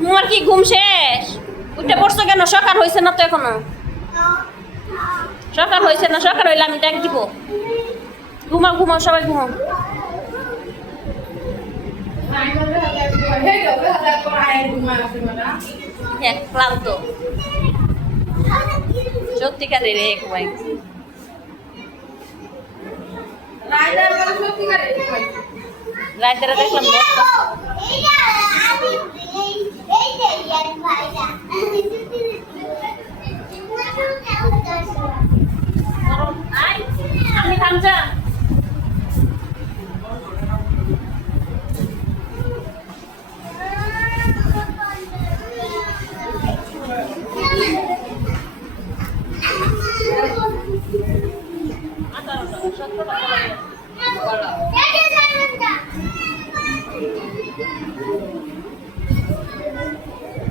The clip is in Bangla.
তোমার কি ঘুম শেষ? উঠে পড়ছো কেন? সকাল হয়েছে না তো এখনো? সকাল হয়েছে না? সকাল হইলে আমি ডাক দিব। ঘুমাও ঘুমাও, সবাই ঘুমাও। ক্লান্ত সত্যিকারের রে ঘুমাই। রাইতেরা দেখলাম আমি থামছা।